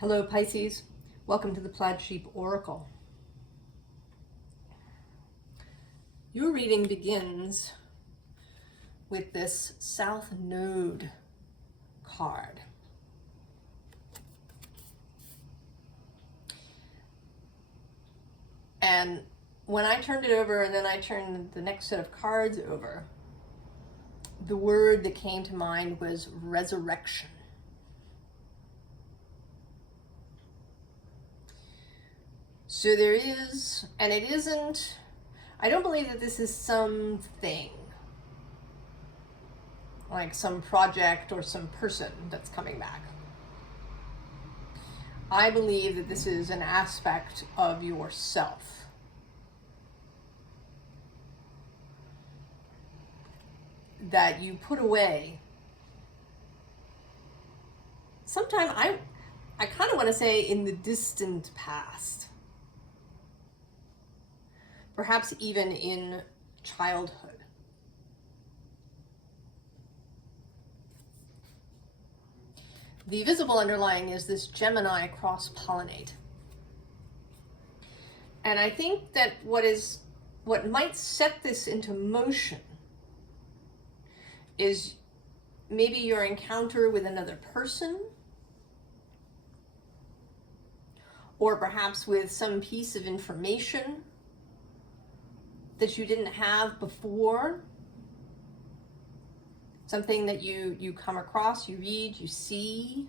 Hello Pisces, welcome to the Plaid Sheep Oracle. Your reading begins with this South Node card. And when I turned it over and then I turned the next set of cards over, the word that came to mind was resurrection. So there is, and it isn't, I don't believe that this is something, like some project or some person that's coming back. I believe that this is an aspect of yourself. That you put away. Sometime I kind of want to say in the distant past. Perhaps even in childhood. The visible underlying is this Gemini cross-pollinate. And I think that what might set this into motion is maybe your encounter with another person, or perhaps with some piece of information that you didn't have before, something that you come across, you read, you see.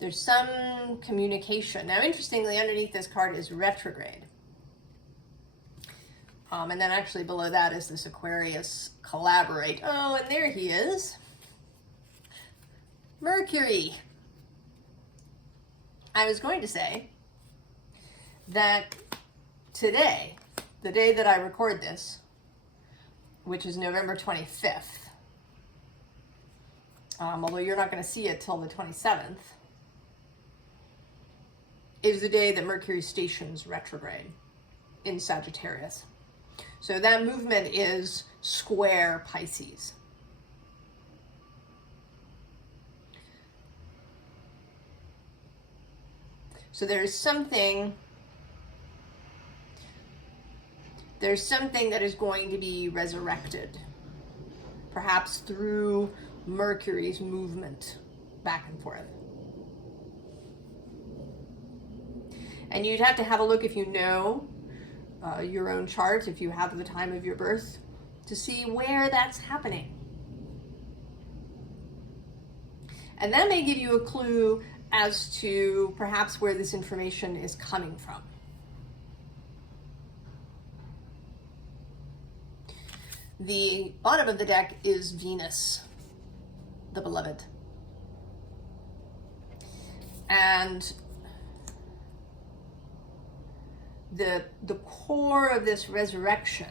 There's some communication. Now, interestingly, underneath this card is retrograde. And then actually below that is this Aquarius collaborate. Oh, and there he is. Mercury. I was going to say that today, the day that I record this, which is November 25th, although you're not going to see it till the 27th, is the day that Mercury stations retrograde in Sagittarius. So that movement is square Pisces. So there's something that is going to be resurrected, perhaps through Mercury's movement back and forth. And you'd have to have a look if you know your own chart, if you have the time of your birth, to see where that's happening. And that may give you a clue as to perhaps where this information is coming from. The bottom of the deck is Venus, the beloved. And the core of this resurrection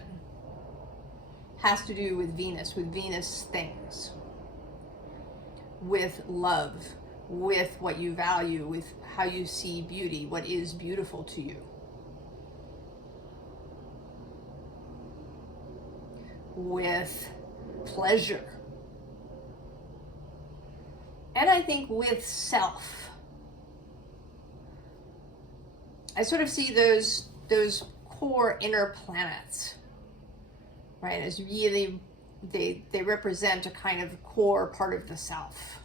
has to do with Venus things, with love, with what you value, with how you see beauty, what is beautiful to you. With pleasure. And I think with self. I sort of see those core inner planets, right, as really, they represent a kind of core part of the self.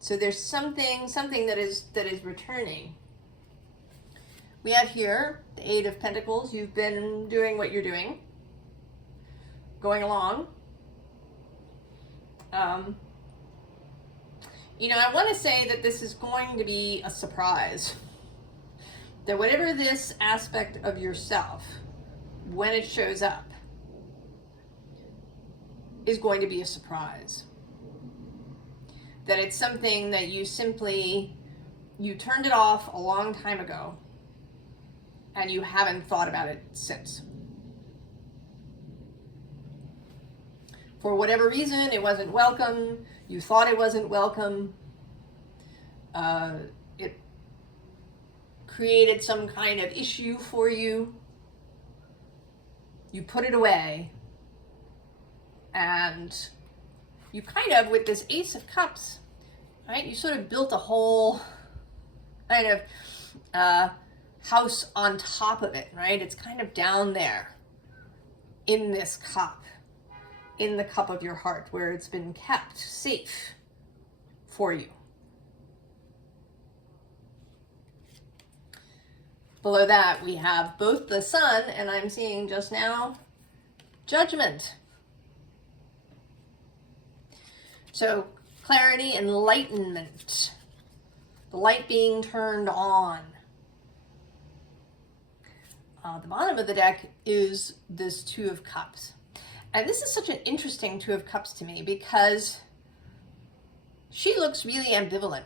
So there's something that is returning. We have here the Eight of Pentacles. You've been doing what you're doing, going along. I want to say that this is going to be a surprise. That whatever this aspect of yourself, when it shows up, is going to be a surprise. That it's something that you turned it off a long time ago, and you haven't thought about it since. For whatever reason, it wasn't welcome. You thought it wasn't welcome. It created some kind of issue for you. You put it away. And you kind of, with this Ace of Cups, right, you sort of built a whole kind of house on top of it, right? It's kind of down there in this cup, in the cup of your heart, where it's been kept safe for you. Below that, we have both the Sun, and I'm seeing just now, Judgment. So, clarity, enlightenment, the light being turned on. The bottom of the deck is this Two of Cups. And this is such an interesting Two of Cups to me because she looks really ambivalent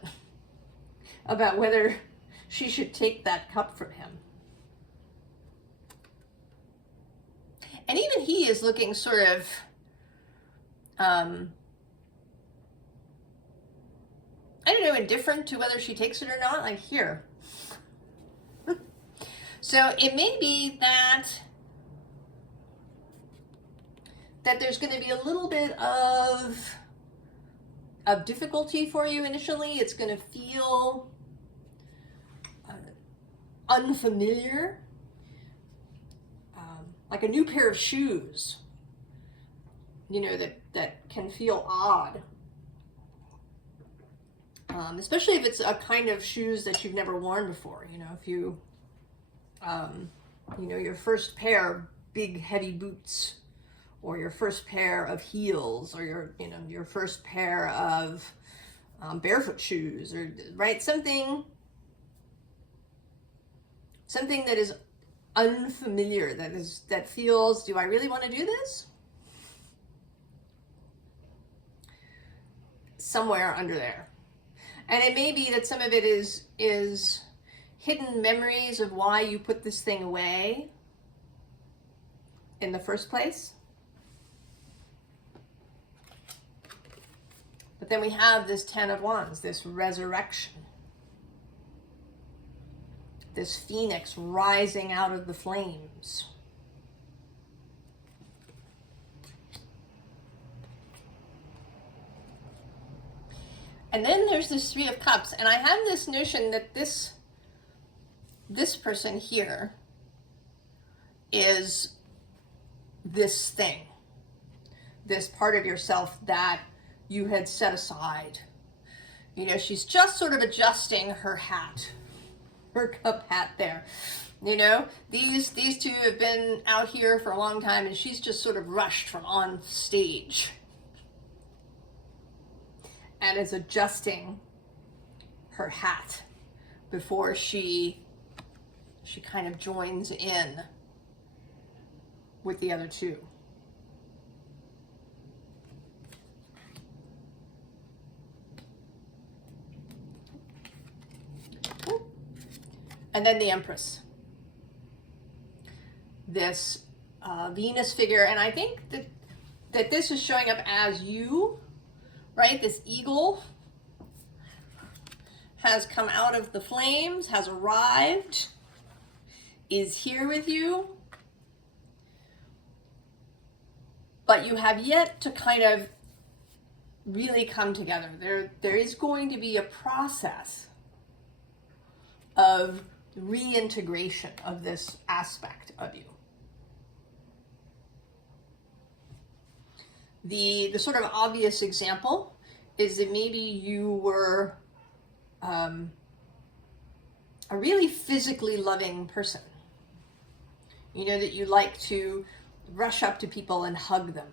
about whether she should take that cup from him. And even he is looking sort of, I don't know, indifferent to whether she takes it or not, like here. So it may be that there's going to be a little bit of difficulty for you initially. It's going to feel unfamiliar, like a new pair of shoes, you know, that can feel odd. Especially if it's a kind of shoes that you've never worn before. You know, if you, you know, your first pair of big heavy boots, or your first pair of heels, or your first pair of barefoot shoes, or right, something that is unfamiliar, that feels, do I really want to do this? Somewhere under there. And it may be that some of it is hidden memories of why you put this thing away in the first place. But then we have this Ten of Wands, this resurrection, this phoenix rising out of the flames. And then there's this Three of Cups, and I have this notion that this person here is this thing, this part of yourself that you had set aside. You know, she's just sort of adjusting her hat, her cup hat there. You know, these two have been out here for a long time, and she's just sort of rushed from on stage and is adjusting her hat before she kind of joins in with the other two. And then the Empress, this Venus figure, and I think that this is showing up as you, right? This eagle has come out of the flames, has arrived, is here with you, but you have yet to kind of really come together. There is going to be a process of reintegration of this aspect of you. The sort of obvious example is that maybe you were a really physically loving person. You know, that you like to rush up to people and hug them.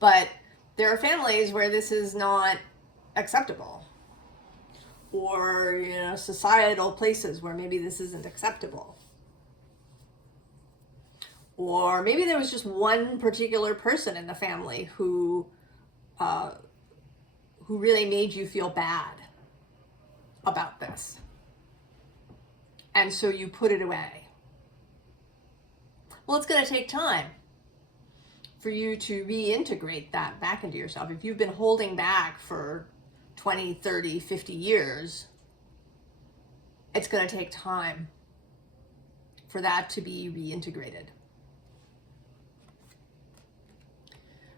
But there are families where this is not acceptable. Or, you know, societal places where maybe this isn't acceptable. Or maybe there was just one particular person in the family who really made you feel bad about this. And so you put it away. Well, it's going to take time for you to reintegrate that back into yourself. If you've been holding back for 20, 30, 50 years, it's going to take time for that to be reintegrated.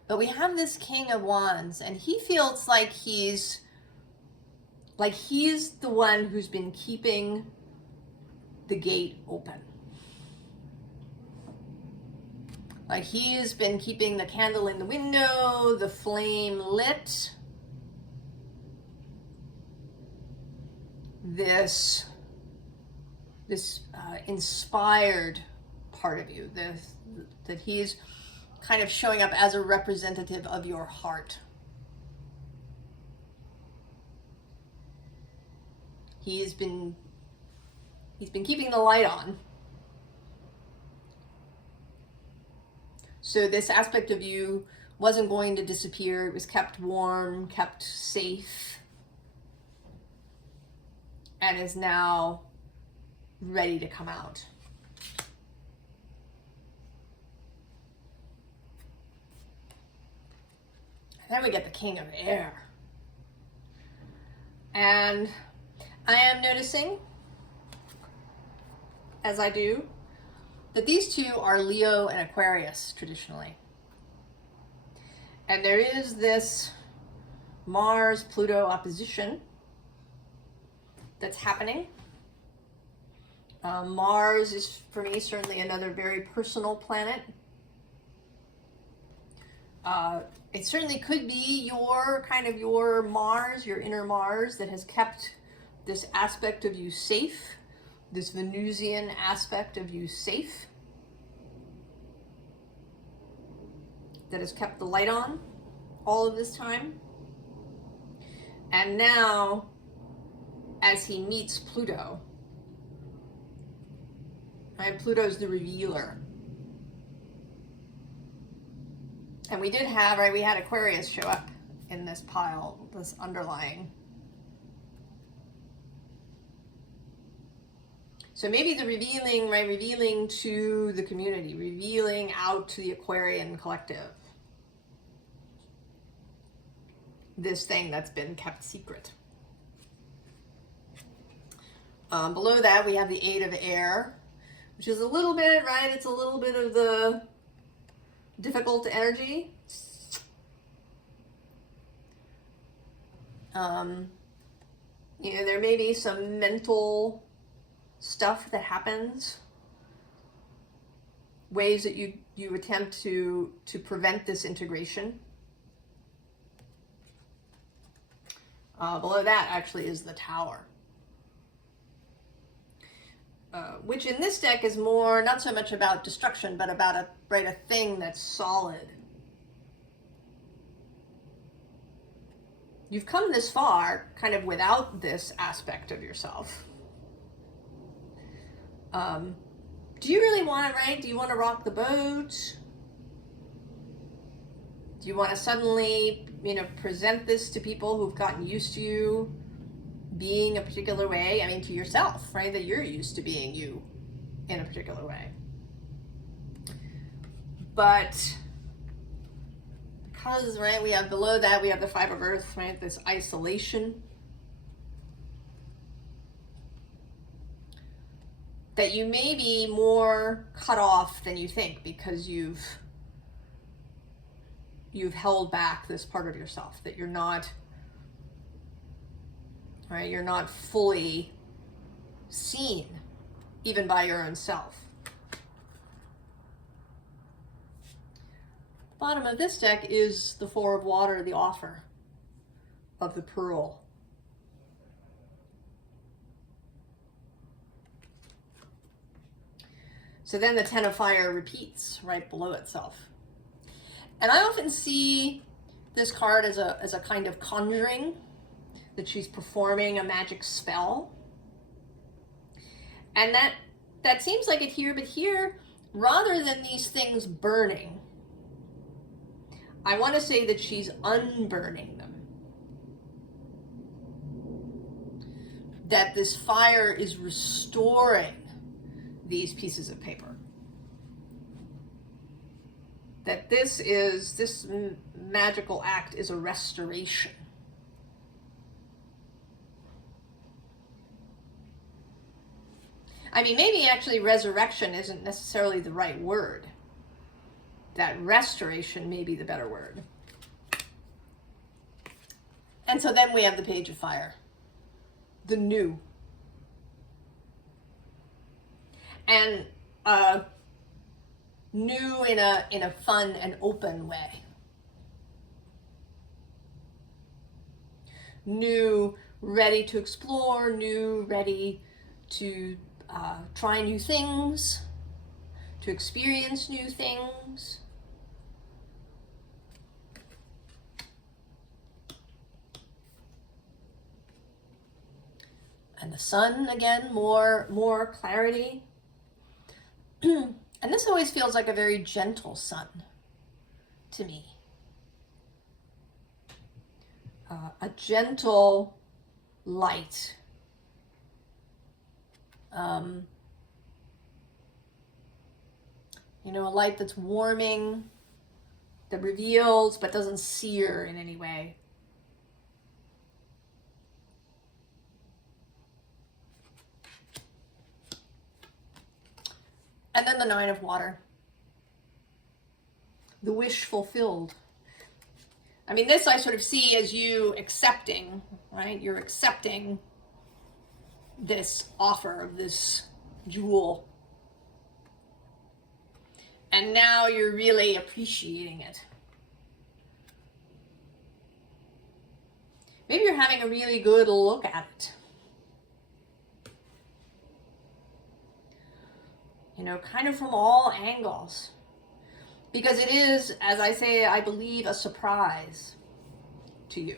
But we have this King of Wands, and he feels like he's the one who's been keeping the gate open. Like he's been keeping the candle in the window, the flame lit. This inspired part of you, that he's kind of showing up as a representative of your heart. He's been keeping the light on. So this aspect of you wasn't going to disappear. It was kept warm, kept safe, and is now ready to come out. And then we get the King of Air. And I am noticing, as I do, that these two are Leo and Aquarius traditionally. And there is this Mars-Pluto opposition that's happening. Mars is, for me, certainly another very personal planet. It certainly could be your Mars, your inner Mars, that has kept this aspect of you safe, this Venusian aspect of you safe, that has kept the light on all of this time. And now, as he meets Pluto, right? Pluto's the revealer. And we had Aquarius show up in this pile, this underlying. So maybe the revealing, right? Revealing to the community, revealing out to the Aquarian collective. This thing that's been kept secret. Below that, we have the Eight of Air, which is a little bit, right? It's a little bit of the difficult energy. There may be some mental stuff that happens, ways that you attempt to prevent this integration. Below that actually is the Tower, which in this deck is more, not so much about destruction, but about a thing that's solid. You've come this far kind of without this aspect of yourself. Do you really want it, right? Do you want to rock the boat? Do you want to suddenly, present this to people who've gotten used to you being a particular way? I mean, to yourself, right? That you're used to being you in a particular way. But because, right, we have below that, we have the Five of Earth, right? This isolation. That you may be more cut off than you think because you've held back this part of yourself, that you're not, right? You're not fully seen, even by your own self. Bottom of this deck is the Four of Water, the offer of the pearl. So then the Ten of Fire repeats right below itself. And I often see this card as a kind of conjuring, that she's performing a magic spell. And that seems like it here, but here, rather than these things burning, I want to say that she's unburning them. That this fire is restoring these pieces of paper. That this magical act is a restoration. I mean, maybe actually resurrection isn't necessarily the right word. that restoration may be the better word. And so then we have the Page of Fire, the new. And new in a fun and open way. New, ready to explore, new, ready to try new things, to experience new things. And the Sun, again, more clarity. And this always feels like a very gentle sun to me. A gentle light. You know, a light that's warming, that reveals but doesn't sear in any way. And then the Nine of Water. The wish fulfilled. I mean, this I sort of see as you accepting, right? You're accepting this offer of this jewel. And now you're really appreciating it. Maybe you're having a really good look at it. You know, kind of from all angles. Because it is, as I say, I believe, a surprise to you.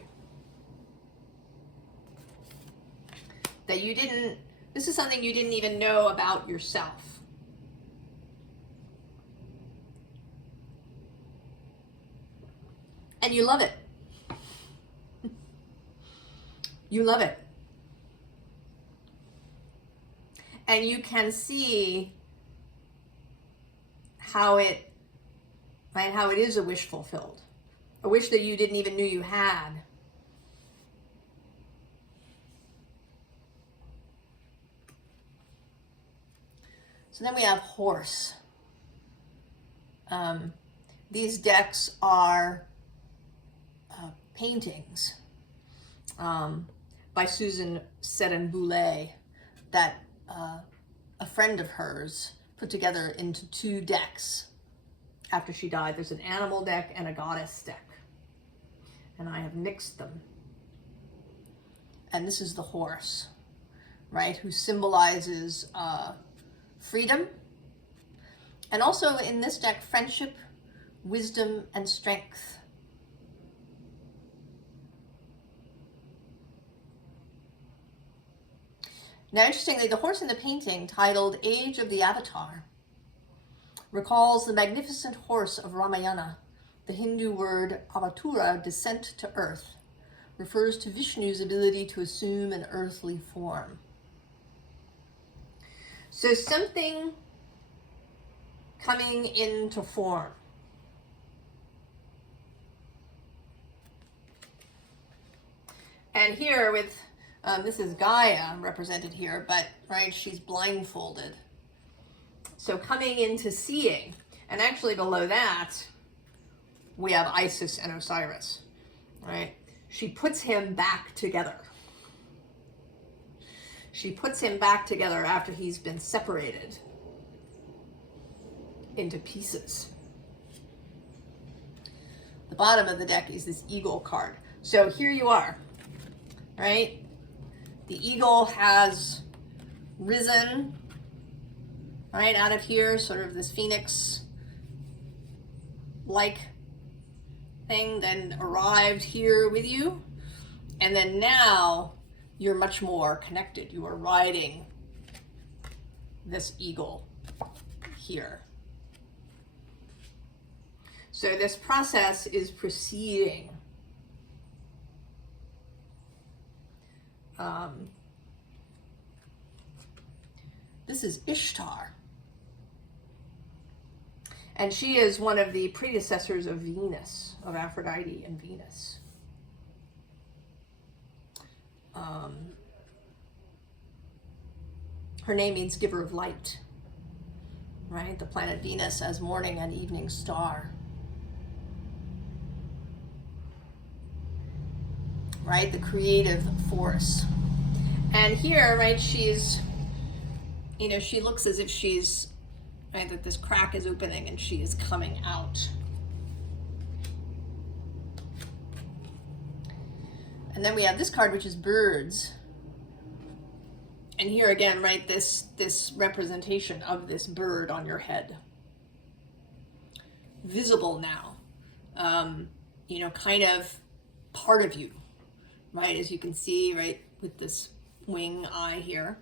That you didn't, this is something you didn't even know about yourself. And you love it. You love it. And you can see how it is a wish fulfilled. A wish that you didn't even know you had. So then we have Horse. These decks are paintings by Susan Sevenfold that a friend of hers put together into 2 decks after she died. There's an animal deck and a goddess deck. And I have mixed them. And this is the horse, right? Who symbolizes freedom. And also in this deck, friendship, wisdom, and strength. Now, interestingly, the horse in the painting, titled Age of the Avatar, recalls the magnificent horse of Ramayana. The Hindu word avatura, descent to earth, refers to Vishnu's ability to assume an earthly form. So something coming into form. And here with, this is Gaia represented here, but, right, she's blindfolded. So coming into seeing, and actually below that, we have Isis and Osiris, right? She puts him back together. She puts him back together after he's been separated into pieces. The bottom of the deck is this eagle card. So here you are, right? The eagle has risen, right, out of here, sort of this phoenix-like thing, then arrived here with you. And then now you're much more connected. You are riding this eagle here. So this process is proceeding. This is Ishtar. And she is one of the predecessors of Venus, of Aphrodite and Venus. Her name means giver of light. right? The planet Venus as morning and evening star, right? The creative force. And here, right, she's, you know, she looks as if she's, right, that this crack is opening and she is coming out. And then we have this card, which is birds. And here again, right, this representation of this bird on your head. Visible now. You know, kind of part of you, right? As you can see, right, with this wing eye here.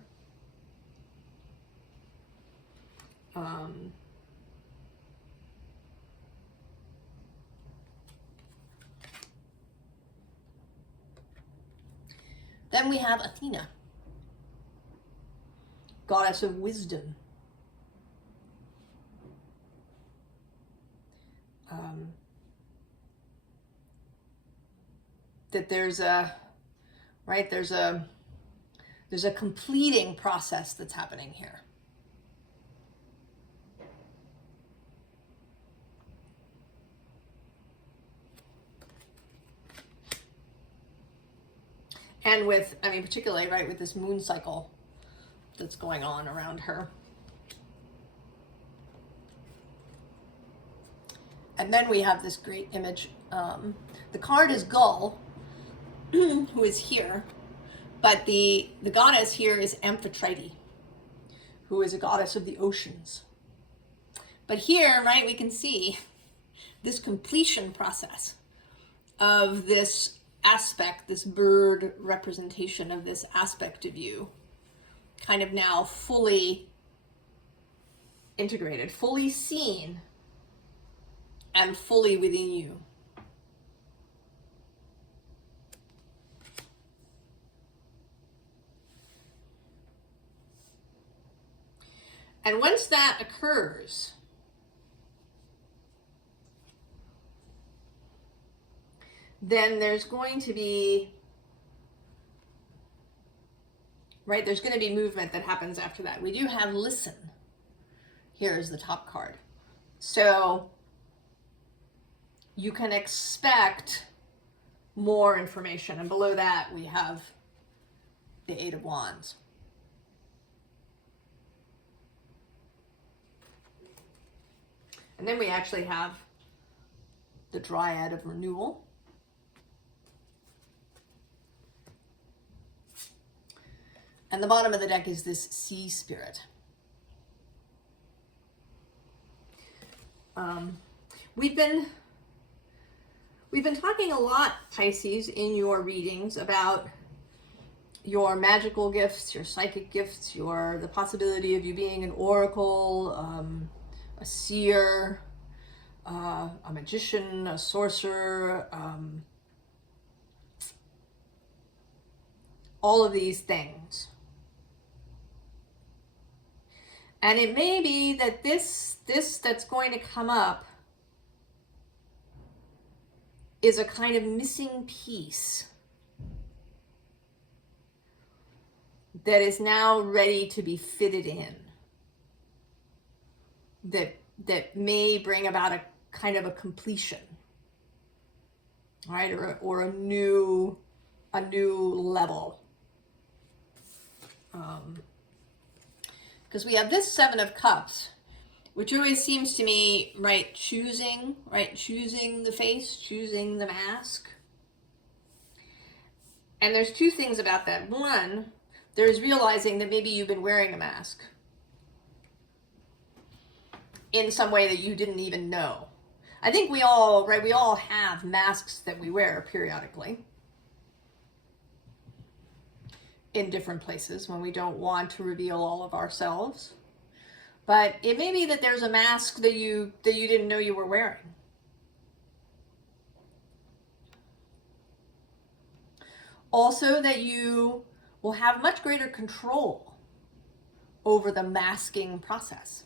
Then we have Athena, goddess of wisdom. That there's a, right, there's a completing process that's happening here. And with, I mean, particularly, right, with this moon cycle that's going on around her. And then we have this great image. The card is Gull, who is here, but the goddess here is Amphitrite, who is a goddess of the oceans. But here, right, we can see this completion process of this aspect, this bird representation of this aspect of you, kind of now fully integrated, fully seen, and fully within you. And once that occurs, then there's going to be, right, there's going to be movement that happens after that. We do have listen. Here is the top card. So you can expect more information. And below that, we have the Eight of Wands. And then we actually have the Dryad of Renewal. And the bottom of the deck is this Sea Spirit. We've been talking a lot, Pisces, in your readings about your magical gifts, your psychic gifts, the possibility of you being an oracle, a seer, a magician, a sorcerer, all of these things. And it may be that this that's going to come up is a kind of missing piece that is now ready to be fitted in. That may bring about a kind of a completion, right? Or a new level. Because we have this Seven of Cups, which always seems to me, right, choosing the face, choosing the mask. And there's two things about that. One, there's realizing that maybe you've been wearing a mask in some way that you didn't even know. I think we all have masks that we wear periodically in different places when we don't want to reveal all of ourselves. But it may be that there's a mask that you didn't know you were wearing. Also, that you will have much greater control over the masking process.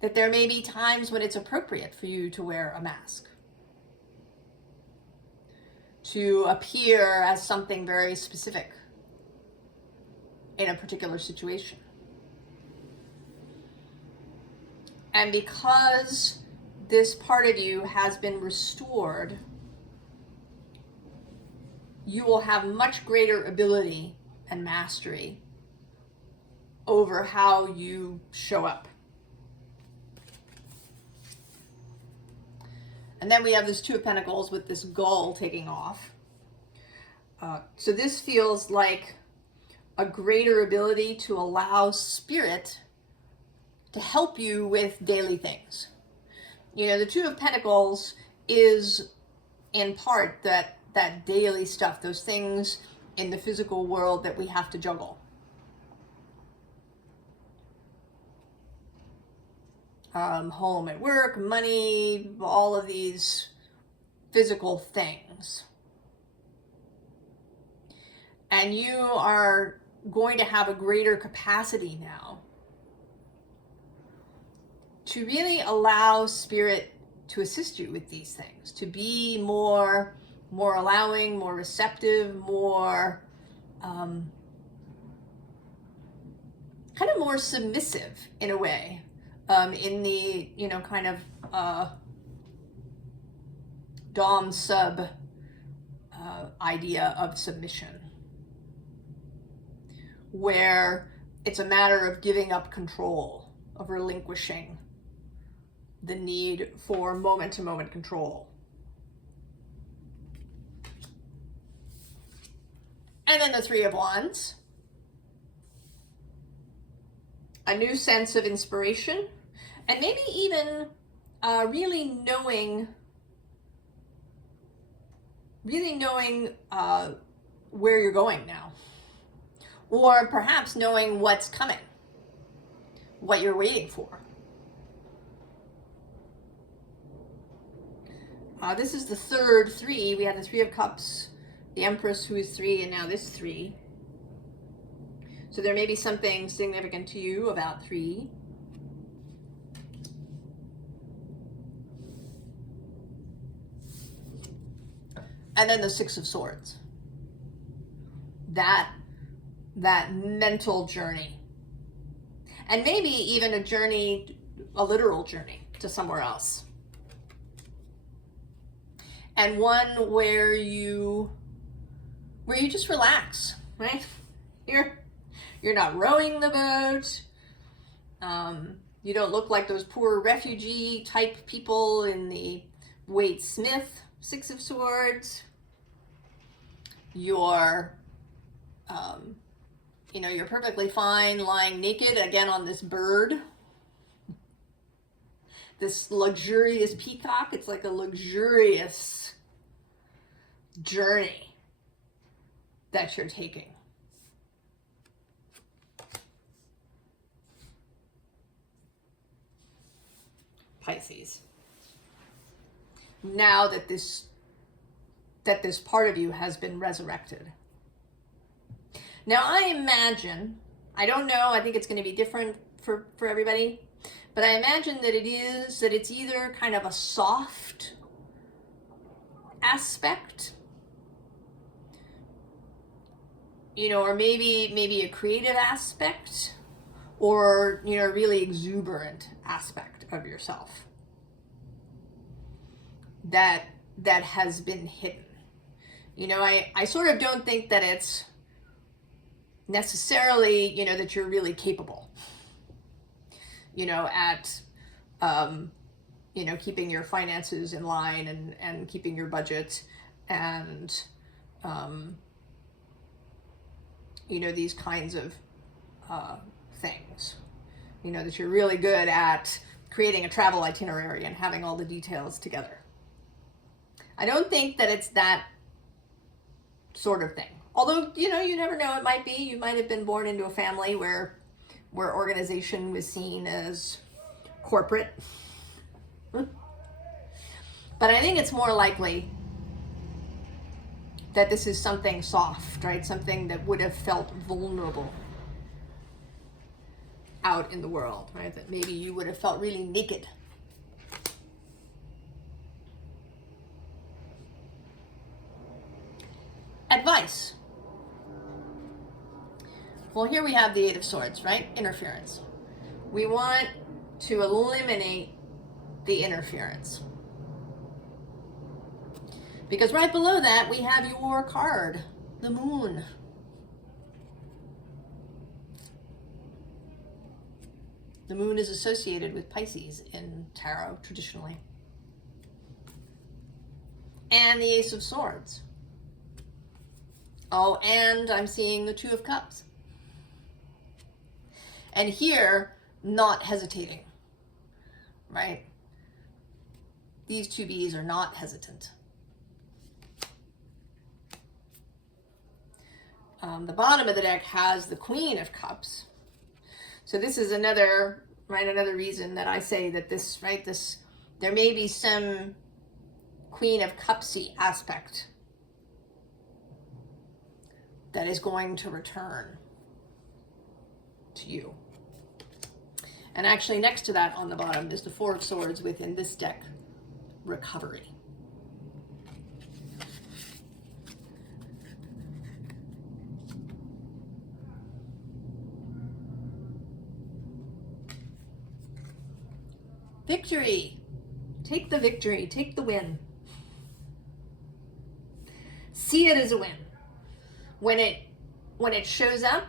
That there may be times when it's appropriate for you to wear a mask, to appear as something very specific in a particular situation. And because this part of you has been restored, you will have much greater ability and mastery over how you show up. And then we have this Two of Pentacles with this gull taking off. So this feels like a greater ability to allow spirit to help you with daily things. You know, the Two of Pentacles is in part that daily stuff, those things in the physical world that we have to juggle. Home and work, money, all of these physical things. And you are going to have a greater capacity now to really allow spirit to assist you with these things, to be more allowing, more receptive, more kind of more submissive in a way, in the, you know, kind of dom sub idea of submission, where it's a matter of giving up control, of relinquishing the need for moment-to-moment control. And then the Three of Wands. A new sense of inspiration, and maybe even really knowing where you're going now. Or perhaps knowing what's coming, what you're waiting for. This is the third three. We had the Three of Cups, the Empress, who is 3, and now this 3. So there may be something significant to you about 3. And then the Six of Swords. That mental journey. And maybe even a journey, a literal journey to somewhere else. And one where you just relax, right? You're not rowing the boat. You don't look like those poor refugee type people in the Wade Smith Six of Swords. You're you're perfectly fine lying naked again on this bird. This luxurious peacock. It's like a luxurious journey that you're taking. Pisces. Now that this part of you has been resurrected. Now I imagine, I don't know, I think it's going to be different for everybody, but I imagine that it's either kind of a soft aspect, or maybe a creative aspect, or, a really exuberant aspect of yourself that has been hidden. I sort of don't think that it's necessarily, that you're really capable, at, keeping your finances in line and keeping your budget and, these kinds of things, that you're really good at creating a travel itinerary and having all the details together. I don't think that it's that sort of thing. Although, you never know, it might be. You might have been born into a family where organization was seen as corporate. But I think it's more likely that this is something soft, right? Something that would have felt vulnerable out in the world, right? That maybe you would have felt really naked. Advice. Well, here we have the Eight of Swords, right? Interference. We want to eliminate the interference. Because right below that, we have your card, the Moon. The Moon is associated with Pisces in tarot traditionally. And the Ace of Swords. Oh, and I'm seeing the Two of Cups. And here, not hesitating, right? These two bees are not hesitant. The bottom of the deck has the Queen of Cups. So this is another, right, another reason that I say that this, right, this, there may be some Queen of Cupsy aspect that is going to return to you. And actually next to that on the bottom is the Four of Swords within this deck, recovery. Victory. Take the victory. Take the win. See it as a win. When it shows up,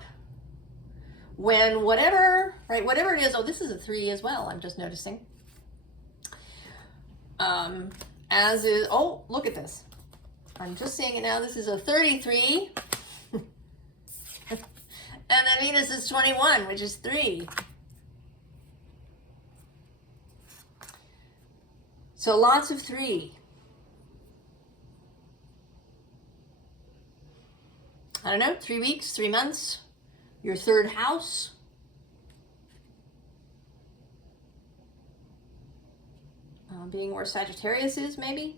when whatever, right, whatever it is, oh, this is a 3 as well, I'm just noticing. As is, oh, look at this. I'm just seeing it now. This is a 33. And then Venus is 21, which is 3. So lots of 3. I don't know, 3 weeks, 3 months, your third house. Being where Sagittarius is, maybe.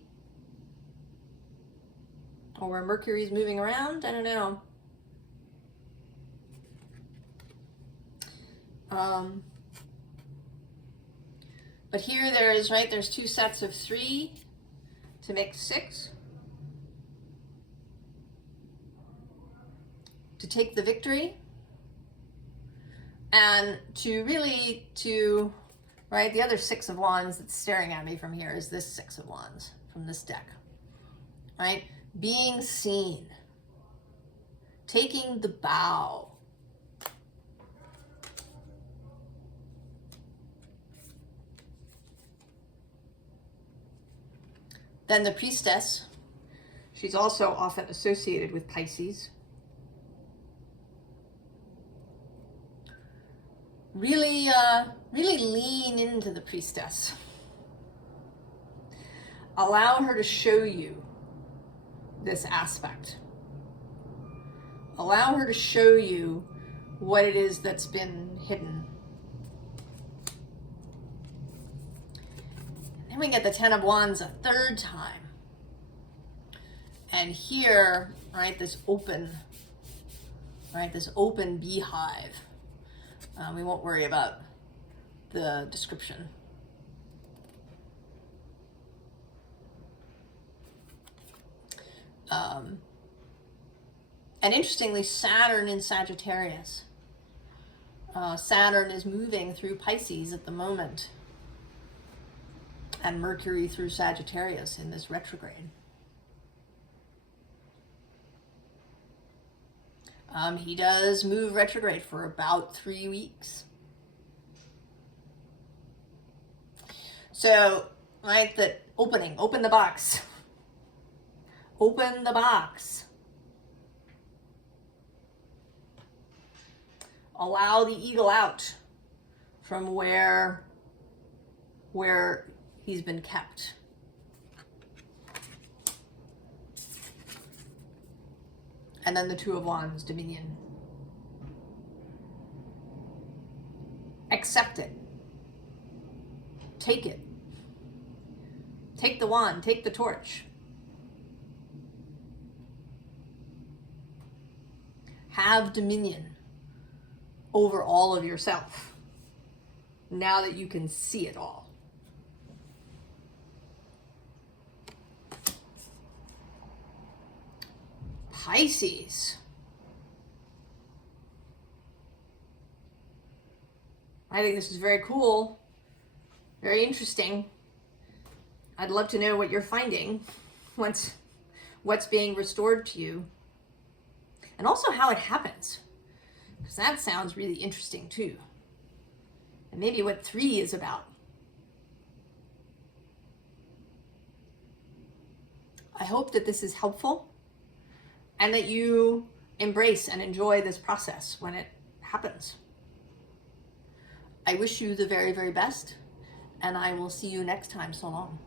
Or where Mercury's moving around, I don't know. But here there's, right, there's 2 sets of 3 to make 6. To take the victory. And to really, right, the other 6 of Wands that's staring at me from here is this 6 of Wands from this deck. Right? Being seen. Taking the bow. Then the Priestess. She's also often associated with Pisces. Really, really lean into the Priestess. Allow her to show you this aspect. Allow her to show you what it is that's been hidden. Then we get the 10 of Wands a 3rd time. And here, right, this open beehive. We won't worry about the description. And interestingly, Saturn in Sagittarius. Saturn is moving through Pisces at the moment. And Mercury through Sagittarius in this retrograde. He does move retrograde for about 3 weeks. So, right, that open the box. Open the box. Allow the eagle out from where he's been kept. And then the 2 of Wands, Dominion. Accept it. Take it. Take the wand, take the torch. Have dominion over all of yourself now that you can see it all. Pisces. I think this is very cool. Very interesting. I'd love to know what you're finding, what's being restored to you, and also how it happens, because that sounds really interesting too. And maybe what 3 is about. I hope that this is helpful and that you embrace and enjoy this process when it happens. I wish you the very, very best, and I will see you next time. So long.